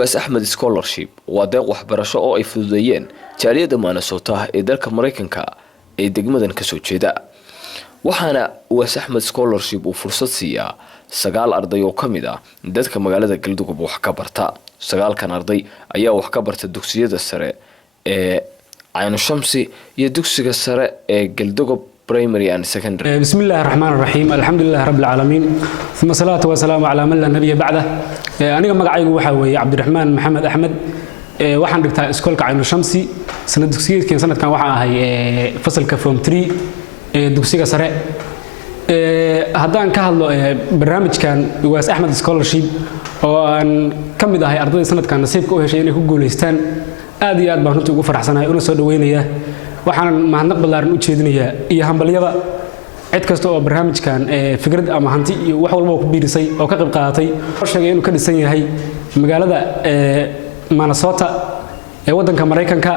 ugaas Axmed Scholarship waa deeq waxbarasho oo ay fududeeyeen jaaliyada Minnesota ee dalka Mareykanka ee degmadan ka soo jeeda waxaana ugaas Axmed Scholarship uu fursad siiyaa 9 arday oo kamid ah dadka magaalada Galdogob wax ka barta 9 arday ayaa wax ka barta dugsiyada sare ee Aynu Shamsi iyo dugsiga sare ee Galdogob primary and secondary. بسم الله الرحمن الرحيم الحمد لله رب العالمين ثم الصلاة والسلام على من لا نبي بعده أنا مقعيق وحوي عبد الرحمن محمد أحمد waxaan dhigtaa iskoolka Aynu Shamsi sanad dugsiyeedkii sanadkan waxa ahay fasalka form 3 ee dugsiga sare haddaan ka hadlo barnaamijkan ugaas Axmed Scholarship oo aan kamid ahay ardayda sanadkan nasiibka u heshay inay ku guuleystaan aad iyo aad baan runtii ugu faraxsanahay una soo dhaweynaya waxaan mahadnaq ballaaran u jeedinayaa iyo hambaliyada cid kasta oo barnaamijkan fikrad ama hanti iyo wax walba ku biirisay oo ka qayb qaadatay sheegay inuu ka dhisan yahay magaalada Minnesota ee wadanka Mareykanka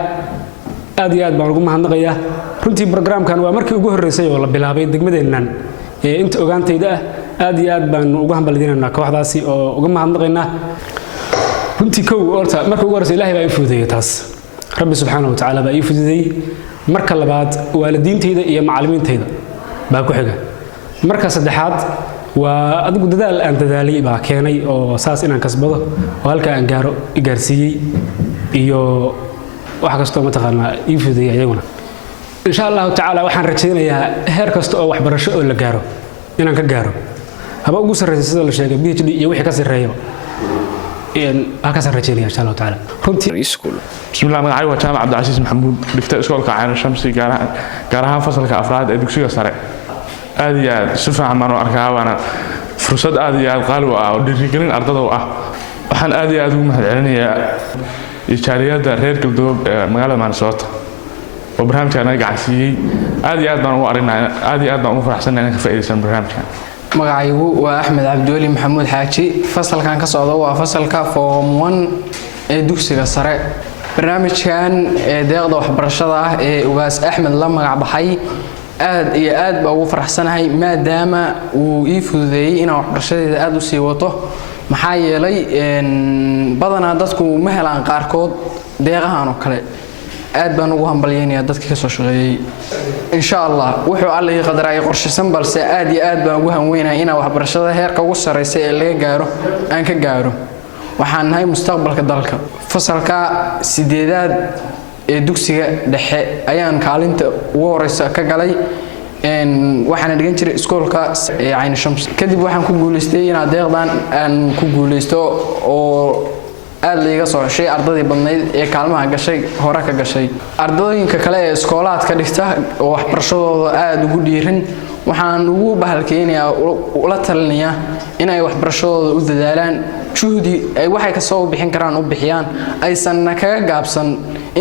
aad iyo aad baan ugu mahadnaqayaa runtii barnaamijkan waa markii ugu horeysay oo la bilaabay degmadeennan inta ogaantayda aad iyo aad baan ugu hambalyeynaa kooxdaasi oo uga mahadnaqaynaa runtii kow horta markii ugu horeysay Ilaahay baa ii fududeeyay taas Rabbi subhanahu wa ta'ala baa ii fududeeyay marka labaad waalidiintayda iyo macallimiintayda baa ku xiga marka saddexaad waa adigu dadaal aan dadaalay baa keenay oo saas inaan kasbado oo halka aan gaaro gaarsiiyay iyo wax kasta oo mataqaana ii fududeeyay ayaguna insha Allah ta'ala waxaan rajaynayaa heer kasta oo waxbarasho oo la gaaro inaan ka gaaro haba ugu sarreeyay sida la sheegay PhD iyo wixii ka sarreeyo هكذا رجالي إن شاء الله تعالى. بسم الله مقعي وجامع عبد العزيز محمود دكتور إسكولك Aynu Shamsi gaarahaan fasalka afraad ee dugsiga sare aad iyo aad si fiican baan u arkaa waana fursad aad iyo aad qaali ah oo dhiirigelin ardada u ah waxaan aad iyo aad ugu mahadcelinayaa jaaliyada reer Galdogob ee magaalada Minnesota oo barnaamijkan ay gacansiiyay aad iyo aad baan ugu aragnaa aad iyo aad baan ugu faraxsanahay inaan ka faa'iideysan barnaamijkan magacaygu waa Axmed Cabdiwali Maxamuud Xaaji fasalkan ka socdo waa fasalka form 1 ee dugsiga sare barnaamijkan deeqda waxbarashada ah ee ugaas Axmed la magac baxay aad iyo aad baan ugu faraxsanahay maadaama uu ii fududeeyay inaan waxbarashadeeda aad u sii wato maxaa yeelay badanaa dadku ma helaan qaarkood deeqahan oo kale aad baan ugu hambalyeynaa dadka ka soo shaqeeyay insha Allah wuxuu Alle qadaray qorshaysan balse aad iyo aad baan ugu hanweynahay inaan waxbarashada heerka ugu sareysa ee laga gaaro aan ka gaaro waxaan nahay mustaqbalka dalka fasalka 8aad ee dugsiga dhexe ayaan kaalinta ugu horeysa ka galay waxaan dhigan jiray iskoolka Aynu Shamsi kadib waxaan ku guuleystay inaan deeqdan aan ku guuleysto oo aad liiga soo heshay ardadii badnayd ee kaalmaha gashay hore ka gashay ardooyinka kale ee iskoolaadka dhigta oo waxbarashadooda aad ugu dhiirin waxaan ugu bahalkeenayaa ula talinayaa inay waxbarashadooda u dadaalaan juhdi ay waxay ka soo bixin karaan u bixiyaan aysan kaga gaabsan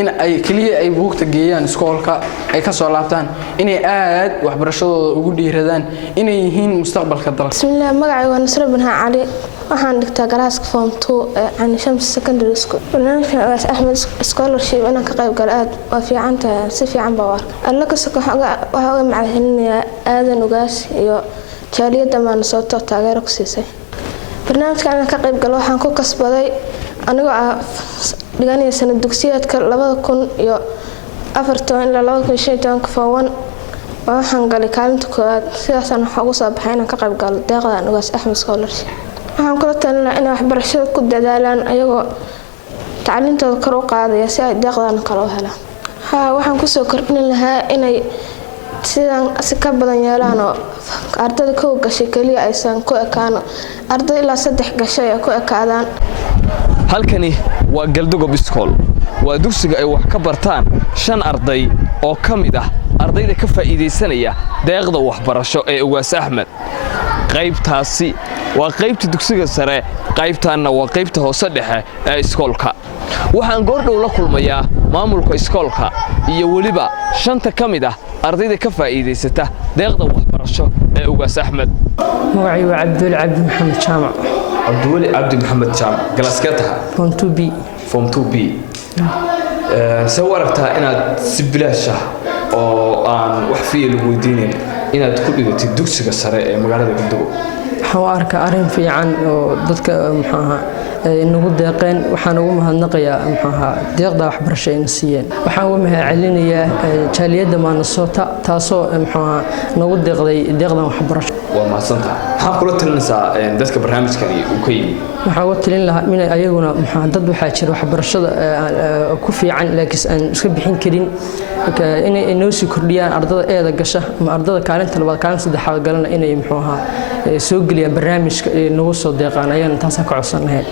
in ay kaliya ay buugta geeyaan iskoolka ay ka soo laabtaan inay aad waxbarashadooda ugu dhiiradaan inay yihiin mustaqbalka dalka bismillaah magacaygu waa Nasr bin Cali waxaan dhigtaa galaaska form 2 ee Aynu Shamsi secondary school barnaamijka ugaas Axmed Scholarship inaan ka qayb galo aad waa fiican tahay si fiican baa warka alla ka soo waxa macallimiinaya aadan ugaas iyo jaaliyada Minnesota taageero ku siisay barnaamijkan ka qayb galo waxaan ku kasbaday anigoo dhiganaya sanad dugsiyeedka 2004 ilaa 2015 form 1 waxaan galay kaalinta koowaad sidaas aan waxa ugu soo baxay inaan ka qayb galo deeqdan ugaas Axmed Scholarship waxaan kula talinayaa in waxbarashada ku dadaalaan ayagoo tacliintooda kor u qaadaya si ay deeqdan kale u helaan waxaan ku soo kordhin lahaa inay sidaan si ka badan yeelaan oo ardayda ku gashay kaliya aysan ku ekaan arday ilaa 3 gashay ku ekaadaan halkani waa Galdogob School waa dugsiga ay wax ka bartaan 5 arday oo kamid ah ardayda ka faa'iideysanaya deeqda waxbarasho ee ugaas Axmed qaybtaasi waa qaybta dugsiga sare qaybtaana waa qaybta hoose dhexe ee iskoolka waxaan goordhow la kulmayaa maamulka iskoolka iyo waliba 5 kamid ah ardayda ka faa'iideysata deeqda waxbarasho ee ugaas Axmed magacaygu waa Cabdiwali Cabdi Maxamed Jaamac Cabdiwali Cabdi Maxamed Jaamac galaaskataha form 2B form 2B soo waragtaa inaad si bilaash ah oo aan wax fiil weydiinin inaad ku dhigatid dugsiga sare ee magaalada Galdogob waxaan arkaa arrin fiican oo dadka maxaa nagu deeqeen waxaan ugu mahadnaqayaa maxaa deeqda waxbarasho ay siiyeen waxaan ugu mahadcelinayaa jaaliyadda Minnesota taasoo maxaa nagu deeqday deeqdan waxbarasho waa mahadsantahay maxaa kula talinaysaa dadka barnaamijkani uu ka yimid waxaan uga talin lahaa in ayaguna maxaa dad waxaa jira waxbarashada ku fiican laakiin aan iska bixin karin inay inoo sii kordhiyaan ardada eeda gasha ama ardada kaalinta labaad kaalinta saddexaad galana inay muxuu ahaa soo geliyaan barnaamijka nagu soo deeqaan ayaan taas ka codsan lahayn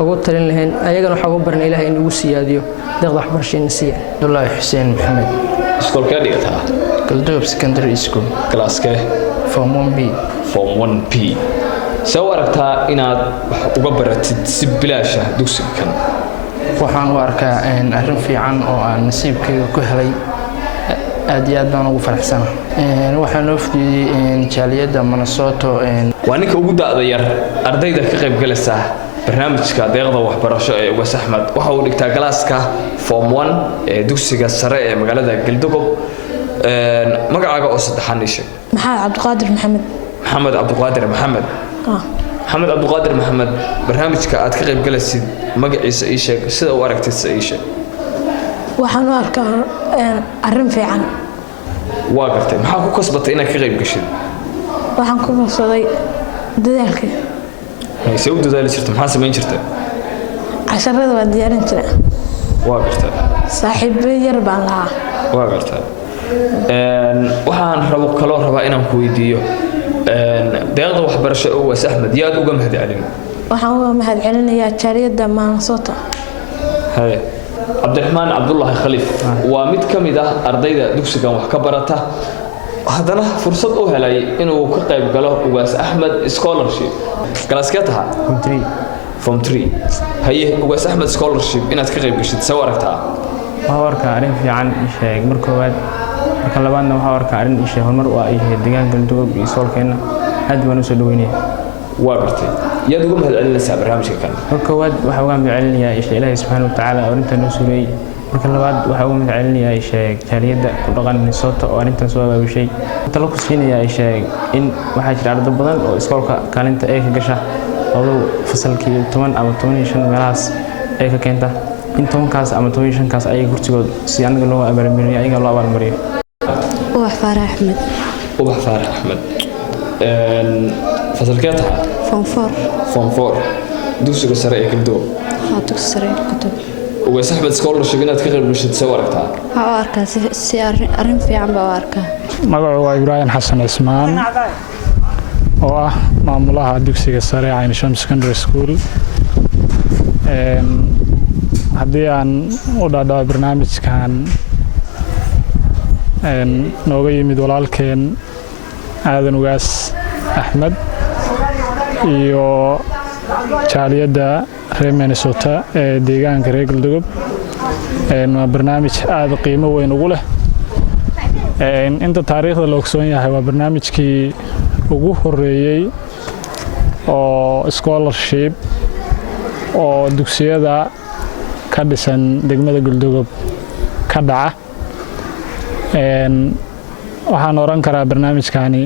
ugu talin lahayn ayagana waxa ugu baran Ilaahay inuu siyaadiyo deeqda waxbarashada siiya Abdullahi Xuseen Maxamed iskoolka dhigata Galdob Secondary School classka Form 1B Form 1B soo aragtaa inaad wax uga baratid si bilaash ah dugsiga kan waxaan u arkaa arrin fiican oo aan nasiibkayga ku helay aad iyo aad baan ugu faraxsanahay waxaan loo fududeyay jaaliyadda Minnesota waa ninka ugu da'da yar ardayda ka qayb galaysa barnaamijka deeqda waxbarasho ee Ugaas Axmed waxa uu dhigtaa galaaska Form 1 ee dugsiga sare ee magaalada Galdogob magacaaga oo saddexan isha Cabdiqaadir Maxamed Cabdiqaadir Maxamed محمد عبد القادر محمد برنامجك aad ka qayb galaysid magaciisa ii sheeg sida uu aragtaysa ii sheeg waxaan u arkaa arrin fiican waa gartay maxaa ku kasbatay inaad ka qayb gashid waxaan ku kasbaday dadaalka soo dadaali jirtay maxaa sameyn jirtay casharada waa diyaarin jiray waa gartay saaxiibo yar baan lahaa waa gartay waxaan rabaa inaan ku weydiiyo deeqda waxbarasho oo Ugaas Axmed yaad uga mahadcelin waxaan uga mahadcelinayaa jaaliyadda Minnesota hay Cabdiraxmaan Cabdullaahi Khaliif waa mid ka mid ah ardayda dugsigan wax ka barata haddana fursad u helay inuu ka qayb galo Ugaas Axmed scholarship galaaska taha Form 3 haye Ugaas Axmed scholarship inaad ka qayb gashid soo aragtaa waa arkaa arrin fiican sheeg markoowaad marka labaadna waxa arkaa arrin isha horumar oo ay deegaanka Galdogob iyo soolkeena aad baan u soo dhaweynaa waa gartay yaad uga mahadcelinaysaa barnaamijka kan markoowaad waxa uga mahadcelinayaa isha Ilaahay subhanahu wa ta'ala oo inta noo suuray marka labaad waxa uga mahadcelinayaa isha jaaliyadda ku dhaqan Minnesota oo arrintan soo abaabushay talo ku siinayaa isha in waxa jira arday badan oo iskoolka kaalinta ay ka gasha oo fasalkii 10 ama 15 meelahaas ay ka keenta in 10kaas ama 15kaas ay gurtigood si anaga loo abaalmariyo ayaga loo abaalmariyo Ubax Faarax Axmed fasalkeeta Form 4 dugsiga sare ee Galdogob dugsiga sare ee Galdogob Ugaas Axmed scholarship inaad ka qayb gashid soo aragtaa waxaan u arkaa si arrin fiican baa u arkaa magacaygu waa Ibrahim Xasan Ismaan oo ah maamulaha dugsiga sare ee Ayn Shams Secondary School haddii aan u dhaadhaco barnaamijkan nooga yimid walaalkeen aadan Ugaas Axmed iyo jaaliyadda reer Minnesota ee deegaanka reer Galdogob waa barnaamij aad qiimo weyn ugu leh inta taariikhda la ogsoon yahay waa barnaamijkii ugu horeeyay oo scholarship oo dugsiyada ka dhisan degmada Galdogob ka dhaca waxaan oran karaa barnaamijkani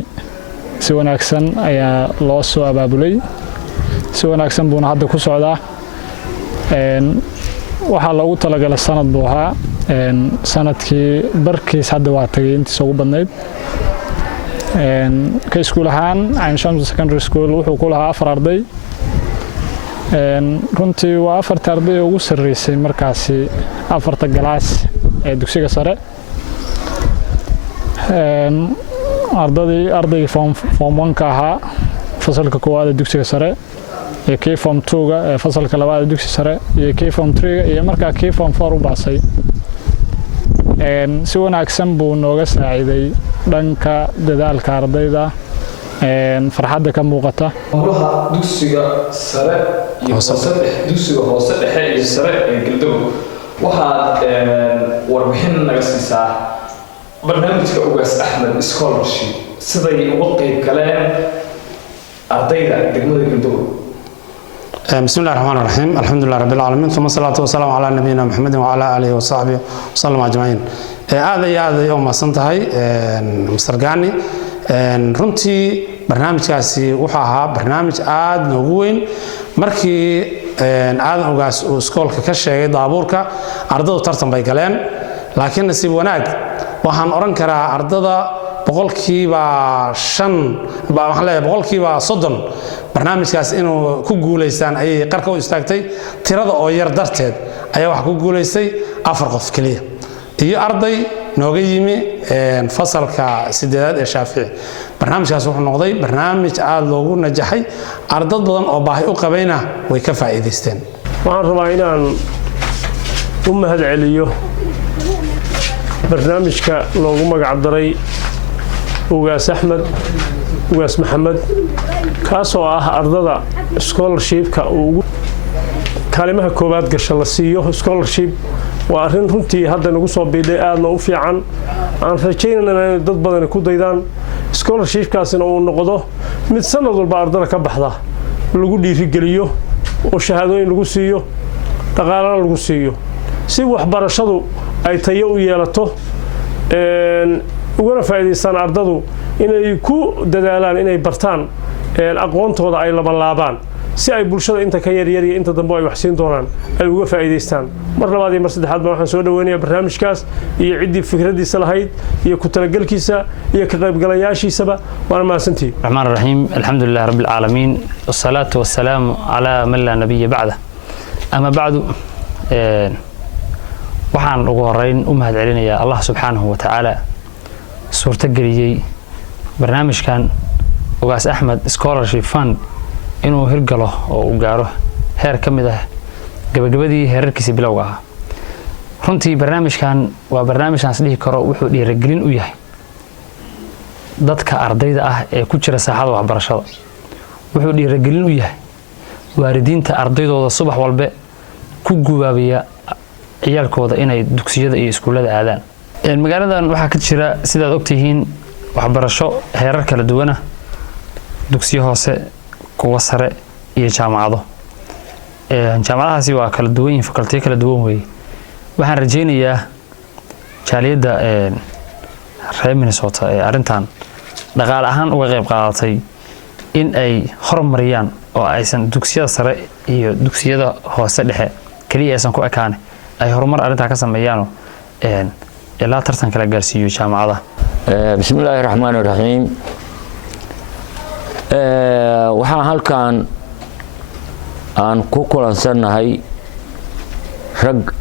si wanaagsan ayaa loo soo abaabulay si wanaagsan buuna hadda ku socdaa waxaa loogu talagalay sanad buu ahaa sanadkii barkiis hadda waa tagay intiisa ugu badnayd ka iskuul ahaan Ayn Shams Secondary School wuxuu ku lahaa 4 arday runtii waa 4 arday ugu sarreysay markaasi 4 galaas ee dugsiga sare ardayga Form 1 ka ahaa fasalka koowaad ee dugsiga sare iyo kii Form 2 ga ee fasalka labaad ee dugsiga sare iyo kii Form 3 ga iyo markaa kii Form 4 u baasay si wanaagsan buu nooga saaciday dhanka dadaalka ardayda farxadda ka muuqata maamulaha dugsiga sare iyo dugsiga hoose dhexe iyo sare ee Galdogob waxaad warbixin naga siisaa barnaamijka Ugaas Axmed scholarship siday uga qayb galeen ardayda degmada Galdogob بسم الله الرحمن الرحيم الحمد لله رب العالمين ثم الصلاة والسلام على نبينا محمد وعلى آله وصحبه وسلم أجمعين هذا يوم سنتهي مستر جاني runtii barnaamijkaasi wuxuu ahaa barnaamij aad noogu weyn markii aadan ugaas uu iskoolka ka sheegay daabuurka ardadu tartan bay galeen laakiin nasiib wanaag waxaan oran karaa ardada boqolkiiba 30 barnaamijkaas inuu ku guuleystaan ayay qarka u istaagtay tirada oo yar darteed ayaa wax ku guuleystay 4 qof kaliya iyo arday nooga yimi fasalka 8aad ee Shaafici barnaamijkaas wuxuu noqday barnaamij aad loogu najaxay ardad badan oo baahi u qabayna way ka faa'iideysteen waxaan rabaa inaan u mahadceliyo barnaamijka loogu magac daray ugaas Axmed ugaas Maxamed kaasoo ah ardada scholarship-ka uu kalimaha koobaad gashay la siiyo scholarship waa arrin runtii hadda nagu soo biidhay aadna u fiican aan rajaynayna in dad badan ku daydaan scholarship-kaasina uu noqdo mid sanad walba ardada ka baxda lagu dhiirigeliyo oo shahaadooyin lagu siiyo dhaqaalana lagu siiyo si waxbarashadu ay tayo u yeelato ugana faa'iideystaan ardadu inay ku dadaalaan inay bartaan aqoontooda ay laban si ay bulshada inta ka yar iyo inta dambe ay wax siin doonaan ay uga faa'iideystaan mar labaad iyo mar saddexaad waxaan soo dhaweynayaa barnaamijkaas iyo cidii fikradiisa lahayd iyo ku talagalkiisa iyo ka qaybgalayaashiisaba waana mahadsantihiin الرحمن الرحيم الحمد لله رب العالمين والصلاة والسلام على من لا نبي بعده أما بعد waxaan ugu horeyn u mahadcelinayaa Allah subhanahu wa ta'ala suurtageliyay barnaamijkan ugaas Axmed Scholarship Fund inuu hirgalo oo uu gaaro heer kamid ah gabagabadii heerarkiisa bilowga ah runtii barnaamijkan waa barnaamijkan isdhihi karo wuxuu dhiirigelin u yahay dadka ardayda ah ee ku jira saaxada waxbarashada wuxuu dhiirigelin u yahay waalidiinta ardaydooda subax walba ku gubaabiya ciyaalkooda inay dugsiyada iyo iskuulada aadaan magaaladan waxa ka jira sidaad ogtihiin waxbarasho heerar kala duwan ah dugsiyo hoose kuwa sare iyo jaamacado jaamacadahaasi waa kala duwan yihiin fakultiyo kala duwan weeye waxaan rajaynayaa jaaliyadda reer Minnesota ee arrintan dhaqaale ahaan uga qayb qaadatay in ay horumariyaan oo aysan dugsiyada sare iyo dugsiyada hoose dhexe kaliya aysan ku ekaan ay horumar arrinta ka sameeyaan ilaa tartan kala gaarsiiyo jaamacadaha bismillaahir rahmaanir rahiim waxaan halkan aan ku kulansanahay rag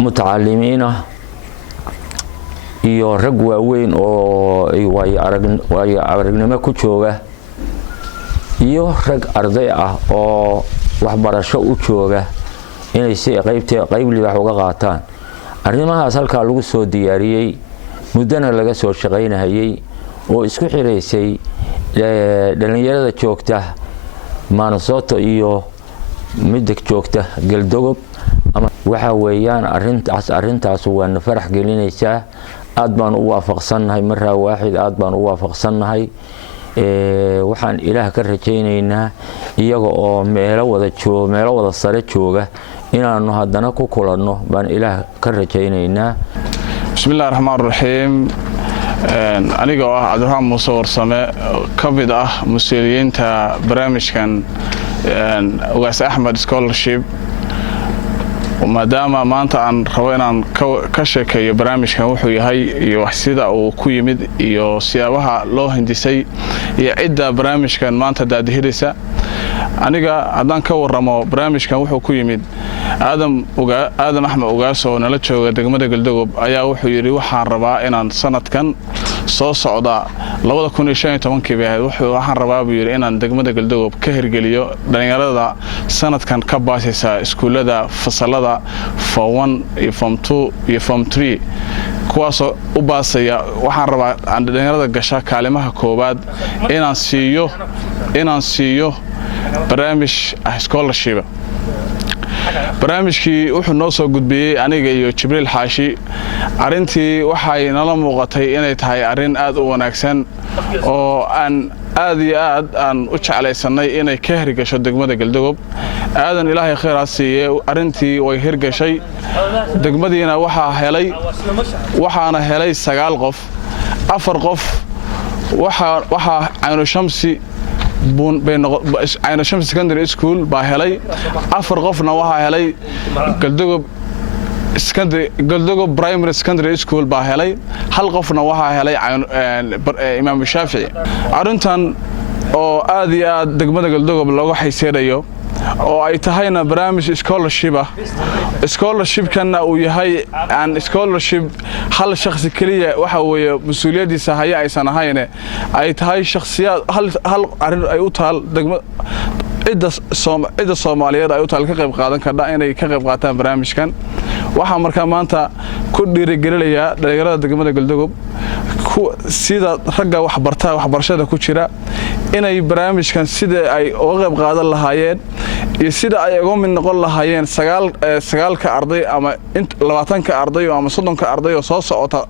mutacalimiin ah iyo rag waaweyn oo waayo aragnimo ku jooga iyo rag arday ah oo waxbarasho u jooga inay si qayb libaax uga qaataan arrimahaas halka lagu soo diyaariyay muddana laga soo shaqaynayay oo isku xireysay dhalinyarada joogta Minnesota iyo mid joogta Galdogob ama waxa weeyaan arrintaas waa farax gelinaysa aad baan u waafaqsanahay marra waaxid aad baan u waafaqsanahay waxaan ilaah ka rajaynaynaa iyaga oo meelo wada sare jooga inaanu haddana ku kulanno baan ilaah ka rajaynaynaa bismillaahir rahmaanir rahiim aniga oo ah Cabdiraxmaan Muuse Warsame ka mid ah mas'uuliyiinta barnaamijkan ugaas Axmed Scholarship maadaama maanta aan rabo inaan ka sheekeeyo barnaamijkan wuxuu yahay iyo wax sida uu ku yimid iyo siyaabaha loo hindisay iyo cidda barnaamijkan maanta daadihiraysa aniga haddaan ka warramo barnaamijkan wuxuu ku yimid Aadam Axmed Ugaas oo nala jooga degmada Galdogob ayaa wuxuu yiri waxaan rabaa inaan sanadkan soo socda 2015 waxaan rabaa buu yiri inaan degmada Galdogob ka hirgeliyo dhalinyarada sanadkan ka baasaysa iskuulada fasalada form 1 iyo form 2 iyo form 3 kuwaas u baasaya waxaan rabaa dhalinyarada gasha kaalimaha koobaad inaan siiyo barnaamij scholarship barnaamijkii wuxuu noo soo gudbiyay aniga iyo Jibriil Xaashi arintii waxay nala muuqatay inay tahay arin aad u wanaagsan oo aan aad iyo aad aan u jeclaysanay inay ka hirgasho degmada Galdogob aadan ilaahay khayr ha siiye arintii way hirgashay degmadiina waxaana helay 9 qof 4 qof waxa Aynu Shamsi Ayna Shamsi Secondary School baa helay 4 qofna waxaa helay Galdogo Primary Secondary School baa helay 1 qofna waxaa helay Imaam Shaafici arintan oo aad iyo aad degmada Galdogo looga xayseedayo oo ay tahayna barnaamij scholarship-kana uu yahay aan scholarship hal shakhsi kaliya waxa weeye mas'uuliyadiisa haya aysan ahayn ay tahay shakhsiyaad hal arin ay u taal degmada cida Soomaaliyeed ay u taal ka qayb qaadan karta inay ka qayb qaataan barnaamijkan waxa markaa maanta ku dhiirigelinaya dhalinyarada degmada Galdogo sida ragga waxbarashada ku jira inay barnaamijkan sida ay uga qayb qaadan lahaayeen iyo sida ay uga mid noqon lahaayeen 9 arday ama 20 arday ama 30 arday oo soo socota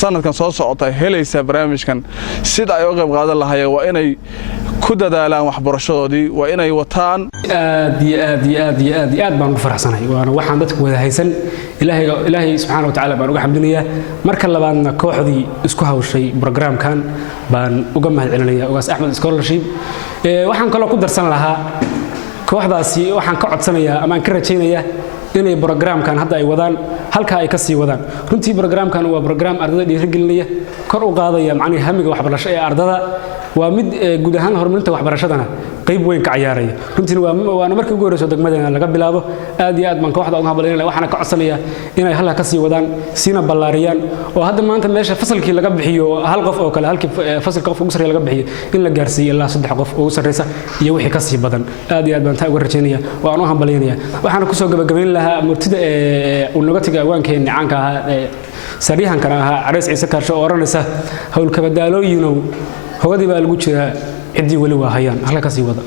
sanadkan soo socota helaysa barnaamijkan sida ay uga qayb qaadan lahaayeen waa inay ku dadaalaan waxbarashadoodii waa inay wataan aad baan ugu faraxsanahay waana waxaan dadku wada haysan ilaahay subxaanahu wa ta'aala baan uga xamdinayaa marka labaadna kooxdii isku hawshay programkan baan uga mahadcelinayaa Ugaas Axmed Scholarship waxaan kaloo ku darsan lahaa kooxdaasi waxaan ka codsanayaa ama aan ka rajaynayaa inay programkan hadda ay wadaan halka ay ka sii wadaan runtii programkan waa program ardayda dhiirigelinaya kor u qaadaya macnaheedu hamiga waxbarasho ee ardada waa mid guud ahaan horumarinta waxbarashadana qayb weyn ka ciyaaraya runtii waana markii ugu horreysay degmadana laga bilaabo aad iyo aad baan kooxda uga habaleynaa waxaan ka codsanayaa inay halka ka sii wadaan sina ballaariyaan oo hadda maanta meesha fasalkii laga bixiyo hal qof oo kale halkii fasalka qof ugu sareeya laga bixiyo in la gaarsiiyo ilaa 3 qof ugu sareysa iyo wixii ka sii badan aad iyo aad baan taa uga rajaynayaa waan u hambaleynayaa waxaan ku soo gabagabeyn lahaa murtida uu naga tagay awaankeenna caanka ah sariihan kana ahaa Carays Ciise Kaarsho oo oranaysa hawl kabadaalooyinow hogadii baa lagu jiraa cidii wali waa hayaan halka ka sii wada